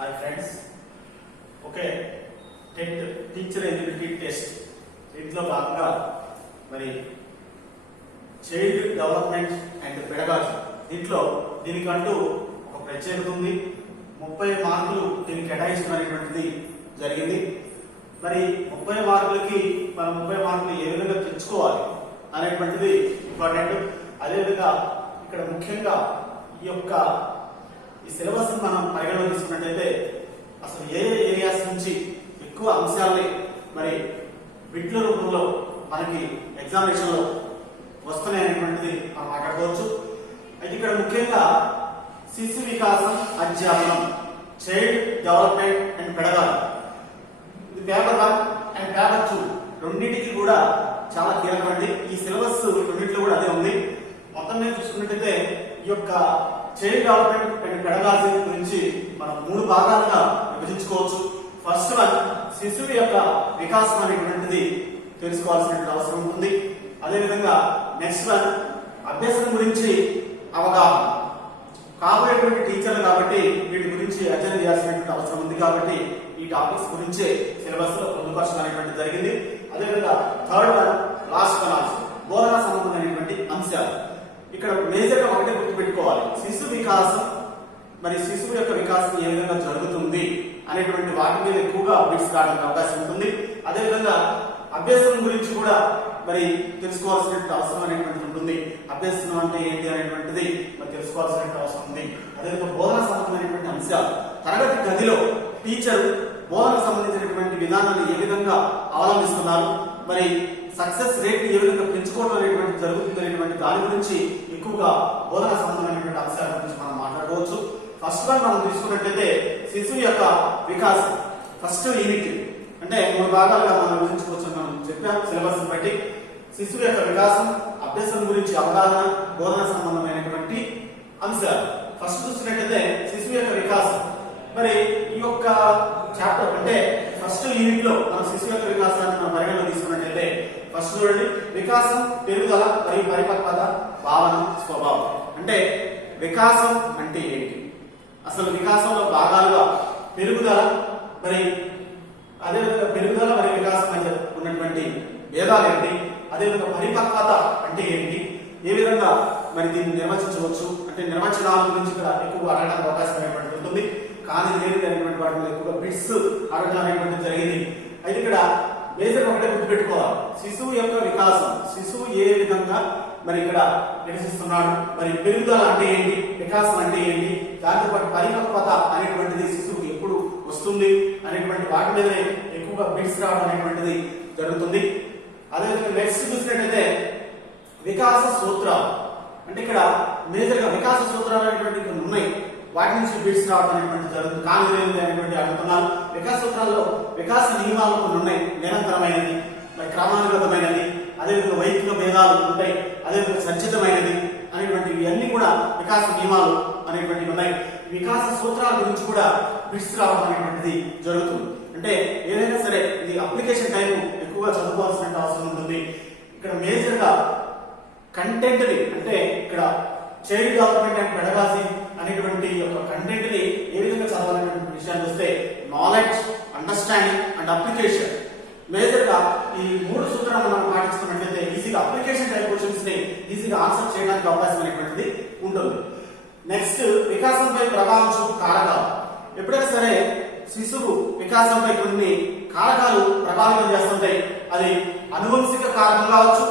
Hi friends, okay. TET teacher eligibility test దీంట్లో భాగంగా మరి చైల్డ్ డెవలప్మెంట్ అండ్ పెడగాజీ దీనికంటూ ఒక ప్రత్యేకత ఉంది. 30 మార్కులు దీనికి కేటాయించడం అనేటువంటిది జరిగింది. మరి 30 మార్కులకి మనం 30 మార్కులు ఏ విధంగా తెచ్చుకోవాలి అనేటువంటిది ఇంపార్టెంట్. అదేవిధంగా ఇక్కడ ముఖ్యంగా ఈ సిలబస్ మనం పరిగణలో తీసుకున్నట్లయితే అసలు ఏ ఏరియాస్ నుంచి ఎక్కువ అంశాలని మరి బిట్ల రూపంలో మనకి ఎగ్జామినేషన్ లో వస్తున్నాయి అనేటువంటిది మనం మాట్లాడుకోవచ్చు. అయితే ఇక్కడ ముఖ్యంగా శిశు వికాసం అధ్యాపనం, చైల్డ్ డెవలప్మెంట్ అండ్ పెడగాజీ, ఇది పేపర్ 1 అండ్ పేపర్ 2 రెండింటికి కూడా చాలా కీలకమైనది. ఈ సిలబస్ రెండింటిలో కూడా అదే ఉంది. మొత్తం మీద చూసుకున్నట్లయితే ఈ యొక్క చైల్డ్ డెవలప్మెంట్ అండ్ పెడగాజీ గురించి మనం 3 భాగాలుగా విభజించుకోవచ్చు. ఫస్ట్ వన్ శిశువు యొక్క వికాసం అనేటువంటిది తెలుసుకోవాల్సిన అవసరం ఉంటుంది. అదేవిధంగా నెక్స్ట్ వన్ అభ్యసనం గురించి అవగాహన, కాబోయేటువంటి టీచర్లు కాబట్టి వీటి గురించి అధ్యయనం చేయాల్సినటువంటి అవసరం ఉంది. కాబట్టి ఈ టాపిక్స్ గురించి సిలబస్ లో పొందుపరచడం అనేటువంటి జరిగింది. అదేవిధంగా థర్డ్ వన్ లాస్ట్ వన్ బోధన సంబంధమైనటువంటి అంశాలు. ఇక్కడ మేజర్ గా ఒకటే గుర్తుపెట్టుకోవాలి, శిశు వికాసం మరి శిశువు యొక్క వికాసం ఏ విధంగా జరుగుతుంది అనేటువంటి వాటి మీద ఎక్కువగా బిట్స్ రావడానికి అవకాశం ఉంటుంది. అదేవిధంగా అభ్యసనం గురించి కూడా మరి తెలుసుకోవాల్సిన అవసరం అనేటువంటిది ఉంటుంది. అభ్యసనం అంటే ఏంటి అనేటువంటిది మరి తెలుసుకోవాల్సిన అవసరం ఉంది. అదేవిధంగా బోధన సంబంధమైనటువంటి అంశాలు, తరగతి గదిలో టీచర్ బోధనకు సంబంధించినటువంటి విధానాన్ని ఏ విధంగా అవలంబిస్తున్నారు, మరి సక్సెస్ రేట్ ఏ విధంగా పెంచుకోవడం అనేటువంటి జరుగుతుంది అనేటువంటి దాని గురించి ఎక్కువగా బోధన సంబంధమైనటువంటి అంశాల గురించి మనం మాట్లాడుకోవచ్చు. ఫస్ట్ వన్ మనం తీసుకున్నట్లయితే శిశువు యొక్క వికాసం ఫస్ట్ యూనిట్, అంటే 3 భాగాలుగా మనం విభజించుకోవచ్చు. మనం చెప్పాం సిలబస్ బట్టి శిశువు యొక్క వికాసం, అభ్యసనం గురించి అవగాహన, బోధన సంబంధమైనటువంటి అంశాలు. ఫస్ట్ చూసినట్లయితే శిశువు యొక్క వికాసం, మరి ఈ యొక్క చాప్టర్ అంటే ఫస్ట్ యూనిట్ లో మనం శిశువు యొక్క వికాసాన్ని మనం పరిగణలో తీసుకున్నట్లయితే ఫస్ట్ చూడండి, వికాసం, పెరుగుదల మరియు పరిపక్వత, భావన, స్వభావం. అంటే వికాసం అంటే ఏంటి, అసలు వికాసంలో భాగాలుగా పెరుగుదల మరి అదేవిధంగా పెరుగుదల మరియు వికాసం మధ్య ఉన్నటువంటి భేదాలు ఏంటి, అదేవిధంగా పరిపక్వత అంటే ఏంటి, ఏ విధంగా మరి దీన్ని నిర్వచించవచ్చు అంటే నిర్వచనాల గురించి ఇక్కడ ఎక్కువగా అడగడానికి అవకాశం అనేటువంటి ఉంటుంది. కానీ లేదు అనేటువంటి వాటి మీద ఎక్కువగా బిట్స్ అడగడం అనేటువంటి జరిగింది. అయితే ఇక్కడ మేజర్ ఒకటే గుర్తుపెట్టుకోవాలి, శిశువు యొక్క వికాసం, శిశువు ఏ విధంగా మరి ఇక్కడ నివసిస్తున్నాడు, మరి పెరుగుదల అంటే ఏంటి, వికాసం అంటే ఏంటి, దాంతో పాటు పరిపక్వత అనేటువంటిది శిశువుకి ఎప్పుడు వస్తుంది అనేటువంటి వాటి మీదనే ఎక్కువగా బిట్స్ రావడం అనేటువంటిది జరుగుతుంది. అదేవిధంగా నెక్స్ట్ చూసినట్లయితే వికాస సూత్రాలు, అంటే ఇక్కడ మేజర్ గా వికాస సూత్రాలు అనేటువంటి ఉన్నాయి, వాటి నుంచి బిట్స్ రావడం అనేటువంటి జరుగుతుంది. కానీ అనేటువంటి అడుగుతున్నారు. వికాస సూత్రాల్లో వికాస నియమాలు కొన్ని ఉన్నాయి, నిరంతరమైనది మరి క్రమానుగతమైనది, అదేవిధంగా వైదిక భేదాలు ఉంటాయి, అదేవిధంగా సంచితమైనది అనేటువంటివి అన్ని కూడా వికాస నియమాలు అనేటువంటివి ఉన్నాయి. వికాస సూత్రాల గురించి కూడా బిట్స్ రావడం అనేటువంటిది జరుగుతుంది. అంటే ఏదైనా సరే ఇది అప్లికేషన్ టైం ఎక్కువగా చదువుకోవాల్సిన అవసరం ఉంటుంది. ఇక్కడ మేజర్ గా కంటెంట్ ని, అంటే ఇక్కడ చైల్డ్ డెవలప్మెంట్ అండ్ పెడగాజీ అనేటువంటి యొక్క కంటెంట్ ని ఏ విధంగా చదవాలనేటువంటి విషయాన్ని వస్తే knowledge, understanding and application. Major గా ఈ 3 సూత్రాలను మనం పాటిస్తున్నట్లయితే ఈజీగా అప్లికేషన్ టైప్ క్వశ్చన్స్ ని ఈజీగా ఆన్సర్ చేయడానికి అవకాశం అనేటువంటిది ఉంటుంది. నెక్స్ట్ వికాసంపై ప్రభావం చూపు కారకాలు. ఎప్పుడైనా సరే శిశువు వికాసంపై కొన్ని కారకాలు ప్రభావితం చేస్తుంటాయి. అది అనువంశిక కారకం కావచ్చు,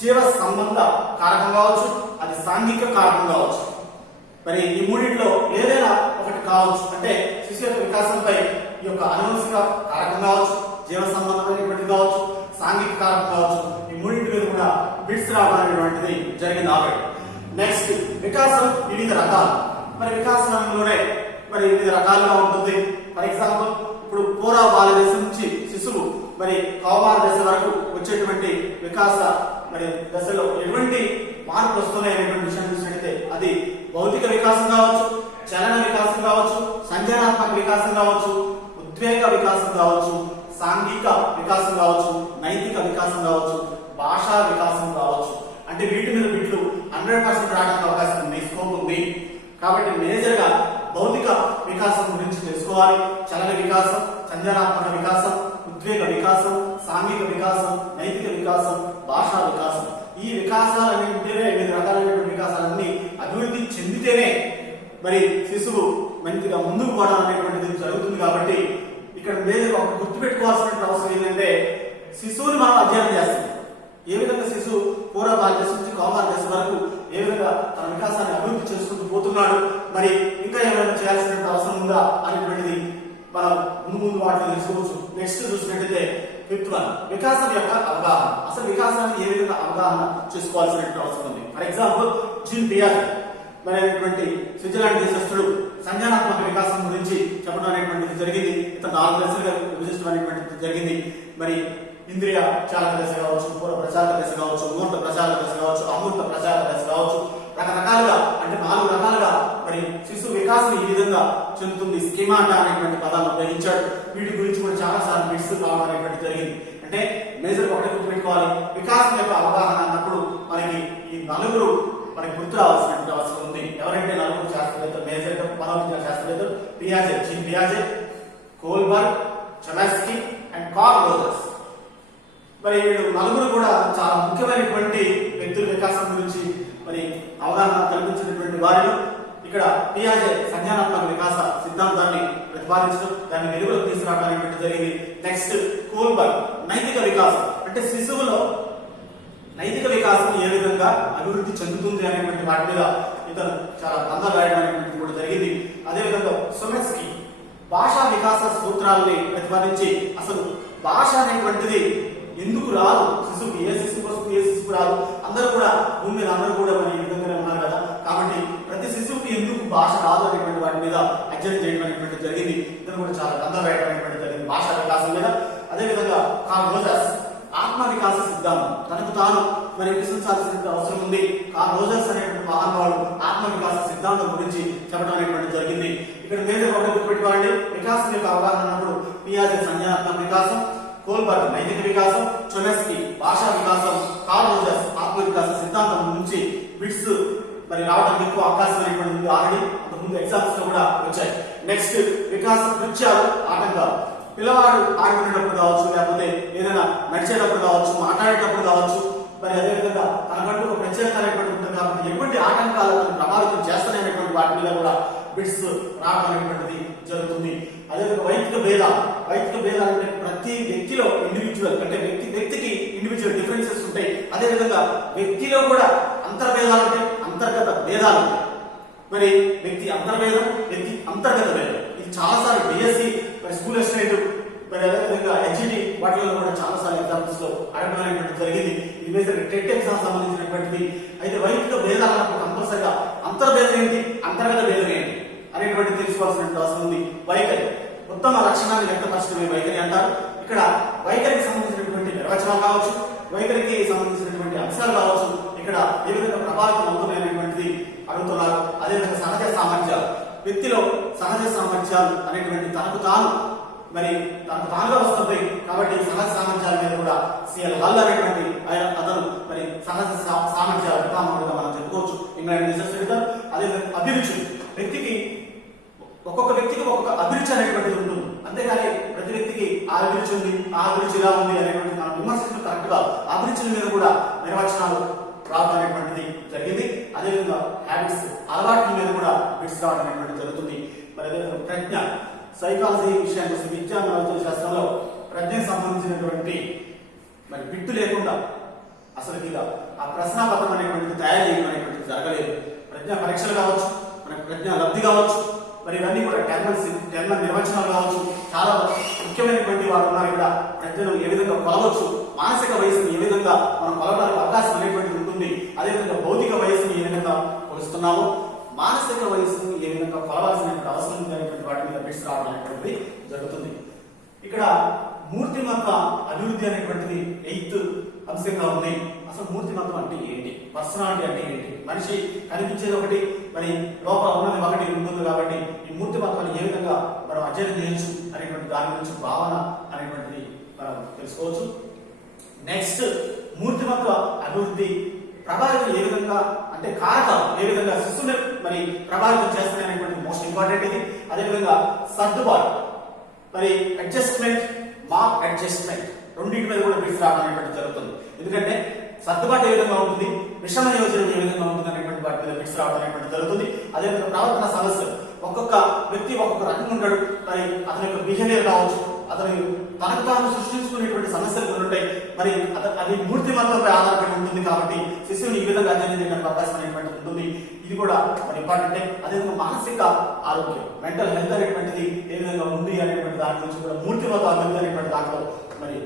జీవ సంబంధ కారకం కావచ్చు, అది సాంఘిక కారకం కావచ్చు. మరి ఈ మూడింటిలో ఏదైనా ఒకటి కావచ్చు. అంటే శిశువు యొక్క వికాసంపై ఈ యొక్క అనువంశిక కారకం కావచ్చు, జీవ సంబంధమైనటువంటి కావచ్చు, సాంఘిక కారకం కావచ్చు. ఈ మూడింటి మీద కూడా బిట్స్ రావడం అనేటువంటిది జరిగింది ఆల్రెడీ. నెక్స్ట్ వికాసం వివిధ రకాలు. మరి వికాసంలోనే మరి వివిధ రకాలుగా ఉంటుంది. ఫర్ ఎగ్జాంపుల్ ఇప్పుడు పూర్వ బాల దశ నుంచి శిశువు మరి కౌమార దశ వరకు వచ్చేటువంటి వికాస మరి దశలో ఎటువంటి మార్పులు వస్తున్నాయి అనేటువంటి విషయం చూసినట్లయితే అది భౌతిక వికాసం కావచ్చు, చలన వికాసం కావచ్చు, సంజ్ఞానాత్మక వికాసం కావచ్చు, ఉద్వేగ వికాసం కావచ్చు, సాంఘిక వికాసం కావచ్చు, నైతిక వికాసం కావచ్చు, భాషా వికాసం కావచ్చు. అంటే వీటి మీద బిట్లు 100% రావడానికి అవకాశం ఉంది, స్కోప్ ఉంది. కాబట్టి మేజర్ గా భౌతిక వికాసం గురించి తెలుసుకోవాలి. చలన వికాసం, సంజ్ఞానాత్మక వికాసం, ఉద్వేగ వికాసం, సాంఘిక వికాసం, నైతిక వికాసం, భాషా వికాసం. ఈ వికాసాలన్నింటినే 8 రకాలైనటువంటి వికాసాలన్నీ అభివృద్ధి చెందితేనే మరి శిశువు మంచిగా ముందుకు పోవడం అనేటువంటిది జరుగుతుంది. కాబట్టి ఇక్కడ మీద ఒక గుర్తుపెట్టుకోవాల్సిన అవసరం ఏంటంటే శిశువుని మనం అధ్యయనం చేస్తాం. ఏ విధంగా శిశువు పూర్వ బాల్య దశ నుంచి కౌమార దశ వరకు ఏ విధంగా తన వికాసాన్ని అభివృద్ధి చేసుకుంటూ పోతున్నాడు, మరి ఇంకా ఏమైనా చేయాల్సిన అవసరం ఉందా అనేటువంటిది మనం ముందు వాటిని తెలుసుకోవచ్చు. నెక్స్ట్ చూసినట్టయితే 5th వన్, వికాసం యొక్క అవగాహన. అసలు వికాసాన్ని ఏ విధంగా అవగాహన చేసుకోవాల్సిన అవసరం ఉంది. ఫర్ ఎగ్జాంపుల్ జీన్ పియాజే మరి అనేటువంటి స్విట్జర్లాండ్ దేశస్థుడు సంజ్ఞానాత్మక వికాసం గురించి చెప్పడం అనేటువంటిది జరిగింది. ఇతను 4 దశలుగా విభజించడం అనేటువంటిది జరిగింది. మరి ఇంద్రియ చాలక దశ కావచ్చు, పూర్వ ప్రచారక దశ కావచ్చు, మూర్త ప్రచారక దశ కావచ్చు, అమూర్త ప్రచారక దశ కావచ్చు, రకరకాలుగా అంటే 4 రకాలుగా మరి శిశు వికాసం ఈ విధంగా చెందుతుంది. స్కీమాటా అనేటువంటి పదాన్ని ఉపయోగించాడు. వీటి గురించి కూడా చాలా సార్లు బిట్స్ రావడం అనేటువంటి జరిగింది. అంటే మేజర్ ఒకటి గుర్తుపెట్టుకోవాలి, వికాసం యొక్క అవగాహన అన్నప్పుడు మనకి ఈ 4 మనకి గుర్తు రావాల్సిన అవసరం ఉంది. ఎవరంటే 4 శాస్త్రవేత్తలు, మేజర్ మనోవిజ్ఞాన శాస్త్రవేత్తలు పియాజే, gene పియాజే, Kohlberg, చొమాస్కీ and curl Rogers. మరి వీళ్ళు 4 కూడా చాలా ముఖ్యమైనటువంటి వ్యక్తుల వికాసం గురించి మరి అవగాహన కల్పించినటువంటి వారిలో ఇక్కడ పియాజే సంజ్ఞానాత్మక వికాస సిద్ధాంతాన్ని ప్రతిపాదించడం, దాన్ని వెలుగులోకి తీసుకురావడం అనేటువంటి జరిగింది. నెక్స్ట్ కోల్బర్గ్ నైతిక వికాసం, అంటే శిశువులో నైతిక వికాసం ఏ విధంగా అభివృద్ధి చెందుతుంది అనేటువంటి వాటి మీద ఇతను చాలా గ్రంథాలు రాయడం అనేటువంటి కూడా జరిగింది. అదేవిధంగా చొమాస్కీ భాషా వికాస సూత్రాలని ప్రతిపాదించి అసలు భాష అనేటువంటిది ఎందుకు రాదు, శిశువుకి ఏ శిశువుకి వస్తుంది, ఏ శిశువుకు రాదు, అందరూ కూడా భూమి మీద అందరూ కూడా మరి ఈ విధంగానే ఉన్నారు కదా, కాబట్టి ప్రతి శిశువుకి ఎందుకు భాష రాదు అనేటువంటి వాటి మీద అధ్యయనం చేయడం అనేటువంటి జరిగింది. ఇతను కూడా చాలా గ్రంథాలు రాయడం అనేటువంటి జరిగింది భాషా వికాసం మీద. అదేవిధంగా కార్ల్ రోజర్స్ ఆత్మ వికాస సిద్ధాంతం, తనకు తాను మరి విశ్వసించాల్సిన అవసరం ఉంది. కార్ల్ రోజర్స్ అనేటువంటి మహానుభావుడు ఆత్మ వికాస సిద్ధాంతం గురించి చెప్పడం అనేటువంటి జరిగింది. ఇక్కడ మేజర్ ఒకటి గుర్తుపెట్టుకోవాలండి, వికాసం యొక్క అవగాహన అన్నప్పుడు పియాజే సంజ్ఞానాత్మక వికాసం, కోల్బర్గ్ నైతిక వికాసం, చొమాస్కీ భాషా వికాసం, కార్ల్ రోజర్స్ ఆత్మ వికాస సిద్ధాంతం నుంచి బిట్స్ మరి రావడానికి ఎక్కువ అవకాశం అనేటువంటి ఆల్రెడీ అంతకుముందు ఎగ్జామ్స్ లో కూడా వచ్చాయి. నెక్స్ట్ వికాస కృత్యాలు, ఆటంకాలు. పిల్లవాడు ఆడుకునేటప్పుడు కావచ్చు, లేకపోతే ఏదైనా నడిచేటప్పుడు కావచ్చు, మాట్లాడేటప్పుడు కావచ్చు, మరి అదేవిధంగా తనకంటూ ఒక ప్రత్యేకత అనేటువంటి ఉంటుంది. కాబట్టి ఎటువంటి ఆటంకాలను ప్రభావితం చేస్తాననేటువంటి వాటి మీద కూడా బిట్స్ రావడం అనేటువంటిది జరుగుతుంది. అదేవిధంగా వైదిక భేదాలు అంటే ప్రతి వ్యక్తిలో ఇండివిజువల్ అంటే వ్యక్తికి ఇండివిజువల్ డిఫరెన్సెస్ ఉంటాయి. అదేవిధంగా వ్యక్తిలో కూడా అంతర్భేదాలు ఉంటాయి, అంతర్గత భేదాలు ఉంటాయి. మరి వ్యక్తి అంతర్భేదం, వ్యక్తి అంతర్గత భేదం, ఇది చాలాసార్లు బిఎస్సి మరి స్కూల్ అసిస్టెంట్ మరి అదేవిధంగా హెచ్ఈడి వాటిలో కూడా చాలా సార్లు ఎగ్జామ్స్ లో అడగడం అనేటువంటి జరిగింది. ఇది బేసిక్ టెట్ ఎగ్జామ్ సంబంధించినటువంటిది. అయితే వైదిక భేదాలకు కంపల్సరిగా అంతర్భేదం ఏంటి, అంతర్గత భేదం ఏంటి అనేటువంటి తెలుసుకోవాల్సిన అవసరం ఉంది. వైఖరి ఉత్తమ లక్షణాన్ని వ్యక్తపరచడమే వైఖరి అంటారు. ఇక్కడ వైఖరికి సంబంధించినటువంటి నిర్వచనాలు కావచ్చు, వైఖరికి సంబంధించినటువంటి అంశాలు కావచ్చు, ఇక్కడ ఏ విధంగా ప్రభావితం అవుతున్నాయి అనేటువంటిది అడుగుతున్నారు. అదేవిధంగా సహజ సామర్థ్యాలు, వ్యక్తిలో సహజ సామర్థ్యాలు అనేటువంటి తనకు తానుగా వస్తుంటాయి. కాబట్టి సహజ సామర్థ్యాల మీద కూడా సిఎల్ హల్ అనేటువంటి అతను మరి సహజ సామర్థ్యాల పితామహుడుగా మనం చెప్పుకోవచ్చు. ఇంగ్లాండ్ దేశస్థుడిగా. అదేవిధంగా అభిరుచి, ఒక్కొక్క వ్యక్తికి ఒక్కొక్క అభిరుచి అనేటువంటిది ఉంటుంది. అంతేగాని ప్రతి వ్యక్తికి ఆ అభిరుచి ఉంది, ఆ అభిరుచి ఇలా ఉంది అనేటువంటి మనం విమర్శించడం కరెక్ట్ కాదు. అభిరుచుల మీద కూడా నిర్వచనాలు రావడం అనేటువంటిది జరిగింది. అదేవిధంగా హ్యాబిట్స్ అలవాట్ల మీద కూడా బిట్స్ రావడం అనేటువంటి జరుగుతుంది. మరి అదేవిధంగా ప్రజ్ఞ, సైకాలజీ విషయానికి వస్తే విద్యా వైద్య శాస్త్రంలో ప్రజ్ఞకు సంబంధించినటువంటి మరి బిట్టు లేకుండా అసలు ఆ ప్రశ్నాపత్రం అనేటువంటిది తయారు చేయడం అనేటువంటిది జరగలేదు. ప్రజ్ఞా పరీక్షలు కావచ్చు, మనకి ప్రజ్ఞా లబ్ధి కావచ్చు, మరి ఇవన్నీ కూడా టెర్మల్ నిర్వచనాలు కావచ్చు, చాలా ముఖ్యమైనటువంటి వారు ఉన్నారు. ఇక్కడ ప్రజ్ఞను ఏ విధంగా కొలవచ్చు, మానసిక వయసును ఏ విధంగా మనం కొలవడానికి అవకాశం అనేటువంటిది ఉంటుంది. అదేవిధంగా భౌతిక వయసును ఏ విధంగా కొలుస్తున్నామో మానసిక వయసును ఏ విధంగా కొలవాల్సినటువంటి అవసరం ఉంది అనేటువంటి వాటి మీద బిట్స్ రావడం అనేటువంటిది జరుగుతుంది. ఇక్కడ మూర్తిమత్వ అభివృద్ధి అనేటువంటిది 8th అంశంగా ఉంది. అసలు మూర్తిమత్వం అంటే ఏంటి, పర్సనాలిటీ అంటే ఏంటి, మనిషి కనిపించేది ఒకటి, మరి లోపల ఉన్నది ఒకటి ఉంటుంది. కాబట్టి ఈ మూర్తిమత్వాన్ని ఏ విధంగా మనం అధ్యయనం చేయొచ్చు అనేటువంటి దాని గురించి భావన అనేటువంటిది మనం తెలుసుకోవచ్చు. నెక్స్ట్ మూర్తిమత్వ అభివృద్ధి ప్రభావితం ఏ విధంగా అంటే కారకాలు ఏ విధంగా శిశువుని మరి ప్రభావితం చేస్తున్నాయి అనేటువంటి మోస్ట్ ఇంపార్టెంట్ ఇది. అదేవిధంగా సర్దుబాటు, మరి అడ్జస్ట్మెంట్, మార్క్ అడ్జస్ట్మెంట్ రెండింటి మీద కూడా బిట్స్ రావడం అనేటువంటి జరుగుతుంది. ఎందుకంటే సర్దుబాటు ఏ విధంగా ఉంటుంది, విషమ యోజన ఏ విధంగా ఉంటుంది అనేటువంటి వాటి మీద బిట్స్ రావడం అనేటువంటి జరుగుతుంది. అదేవిధంగా ప్రవర్తన సమస్యలు, ఒక్కొక్క వ్యక్తి ఒక్కొక్క రకంగా ఉంటాడు, మరి అతని యొక్క బిహేవియర్ కావచ్చు, అతని తనకు తాను సృష్టించుకునేటువంటి సమస్యలు కొన్ని ఉంటాయి, మరి అది మూర్తిమత్వంపై ఆధారపడి ఉంటుంది. కాబట్టి శిశువుని ఈ విధంగా అధ్యయనం చేయడానికి అవకాశం అనేటువంటి ఉంటుంది. ఇది కూడా మరి ఇంపార్టెంట్. అదేవిధంగా మానసిక ఆరోగ్యం, మెంటల్ హెల్త్ అనేటువంటిది ఏ విధంగా ఉంది అనేటువంటి దాని గురించి కూడా మూర్తిమత్వ అభివృద్ధి అనేటువంటి దాంట్లో మరి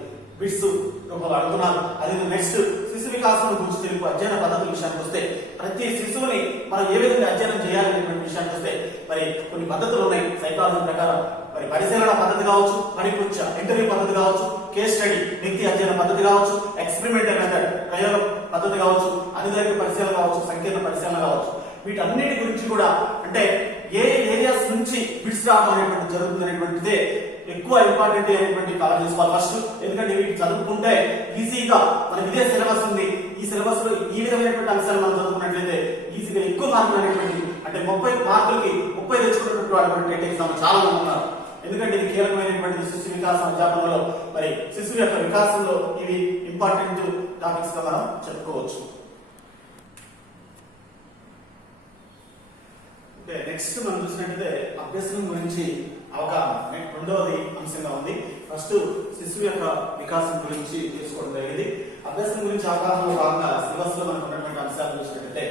బిట్స్ రూపంలో అడుగుతున్నారు. అదే నెక్స్ట్ శిశు వికాసం గురించి తెలుగు అధ్యయన పద్ధతుల విషయానికి వస్తే, ప్రతి శిశువుని మనం ఏ విధంగా అధ్యయనం చేయాలనేటువంటి విషయానికి వస్తే మరి కొన్ని పద్ధతులు ఉన్నాయి సైకాలజీ ప్రకారం. మరి పరిశీలన పద్ధతి కావచ్చు, పరిపృచ్ఛ ఇంటర్వ్యూ పద్ధతి కావచ్చు, కేస్ స్టడీ వ్యక్తి అధ్యయన పద్ధతి కావచ్చు, ఎక్స్పెరిమెంటల్ మెథడ్ ప్రయోగ పద్ధతి కావచ్చు, అధికారిక పరిశీలన కావచ్చు, సంకీర్ణ పరిశీలన కావచ్చు. వీటన్నిటి గురించి కూడా అంటే ఏ ఏరియాస్ నుంచి బిట్స్ రావడం అనేటువంటి జరుగుతుంది అనేటువంటిదే ఎక్కువ ఇంపార్టెంట్ అనేటువంటి కవర్ చేసుకోవాలి ఫస్ట్. ఎందుకంటే వీటి చదువుకుంటే ఈజీగా మనకి ఇదే సిలబస్ ఉంది, ఈ సిలబస్ లో ఈ విధమైనటువంటి అంశాలు మనం చదువుకున్నట్లయితే ఈజీగా ఎక్కువ మార్కులు అనేటువంటి అంటే 30 మార్కులకి 30 తెచ్చుకున్నటువంటి వాళ్ళు టెట్ ఎగ్జామ్ చాలా మంది ఉన్నారు. ఎందుకంటే ఇది కీలకమైనటువంటి శిశు వికాసం అధ్యాపనలో మరి శిశువు యొక్క వికాసంలో ఇవి ఇంపార్టెంట్ టాపిక్స్ గా మనం చెప్పుకోవచ్చు. నెక్స్ట్ మనం చూసినట్లయితే అభ్యసనం గురించి అవగాహన రెండవది అంశంగా ఉంది. ఫస్ట్ శిశువు యొక్క వికాసం గురించి తీసుకోవడం జరిగింది. అభ్యసనం గురించి అవగాహనలో భాగంగా సిలబస్ లో మనకు ఉన్నటువంటి అంశాలు చూసినట్లయితే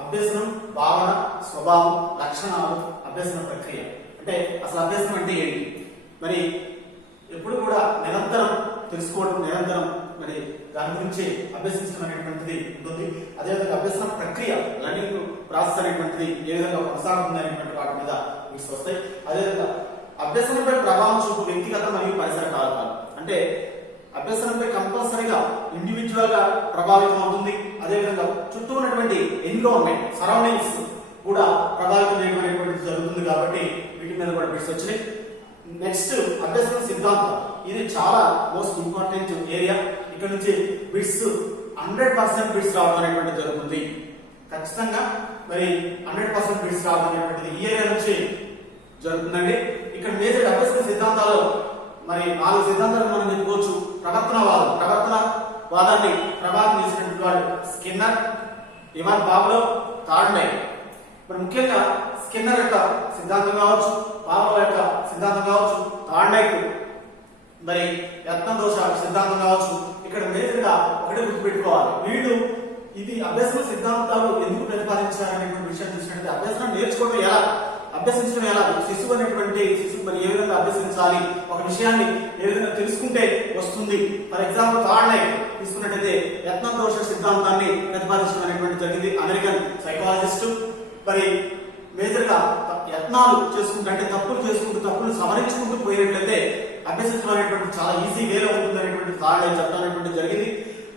అభ్యసనం, భావన, స్వభావం, లక్షణాలు, అభ్యసన ప్రక్రియ. అంటే అసలు అభ్యసనం అంటే ఏంటి, మరి ఎప్పుడు కూడా నిరంతరం తెలుసుకోవడం, నిరంతరం మరి దాని గురించి అభ్యసించడం అనేటువంటిది ఉంటుంది. అదేవిధంగా అభ్యసన ప్రక్రియ, లర్నింగ్ ప్రాసెస్ అనేటువంటిది ఏ విధంగా కొనసాగుతుంది అనేటువంటి వాటి మీద వీటికి వస్తాయి. అదేవిధంగా అభ్యసనంపై ప్రభావం చూపు వ్యక్తిగత మరియు పరిసర కారకాలు. అంటే అభ్యసనంపై కంపల్సరీగా ఇండివిజువల్ గా ప్రభావితం అవుతుంది. అదేవిధంగా చుట్టూ ఉన్నటువంటి ఎన్విరాన్మెంట్, సరౌండింగ్స్ కూడా ప్రభావితం చేయడం జరుగుతుంది. కాబట్టి వీటి మీద కూడా బిట్స్ వచ్చినాయి. నెక్స్ట్ అభ్యసన సిద్ధాంతం, ఇది చాలా మోస్ట్ ఇంపార్టెంట్ ఏరియా. ఇక్కడ నుంచి బిట్స్ 100% బిట్స్ రావడం అనేటువంటి జరుగుతుంది. ఖచ్చితంగా మరి 100% బిట్స్ రావడం అనేటువంటిది ఈ ఏరియా నుంచి జరుగుతుందండి. ఇక్కడ మేజర్ అభ్యసన సిద్ధాంతాలు మరి 4 సిద్ధాంతాలు మనం చెప్పుకోవచ్చు. ప్రవర్తనవాదం, ప్రవర్తన వాదాన్ని ప్రభావితం చేసినటువంటి వాడు స్కిన్నర్, ఇవాన్ పావ్లో, థార్డ్నైట్. మరి ముఖ్యంగా స్కిన్నర్ యొక్క సిద్ధాంతం కావచ్చు, పావ్లో యొక్క సిద్ధాంతం కావచ్చు, థార్డ్నైట్ మరి యత్నం దోష సిద్ధాంతం కావచ్చు. ఇక్కడ మేజర్ గా ఒకటి గుర్తుపెట్టుకోవాలి, వీళ్ళు ఇది అభ్యసన సిద్ధాంతాలు ఎందుకు ప్రతిపాదించాలనేటువంటి విషయం చూసినట్టు అభ్యసనం నేర్చుకోవడం ఎలా, అభ్యసించడం ఎలా, శిశువు అనేటువంటి శిశువు మరి ఏ విధంగా అభ్యసించాలి, ఒక విషయాన్ని ఏ విధంగా తెలుసుకుంటే వస్తుంది. ఫర్ ఎగ్జాంపుల్ థార్డ్నైట్ తీసుకున్నట్టయితే యత్నం దోష సిద్ధాంతాన్ని ప్రతిపాదించడం అనేటువంటి జరిగింది. American psychologist. మరి మేజర్ గా యత్నాలు చేసుకుంటూ అంటే తప్పులు చేసుకుంటూ తప్పులు సవరించుకుంటూ పోయినట్లయితే అభ్యసించడం అనేటువంటి చాలా ఈజీ వేలో ఉంటుంది అనేటువంటి థార్డ్నైట్ చెప్పడం అనేటువంటి జరిగింది.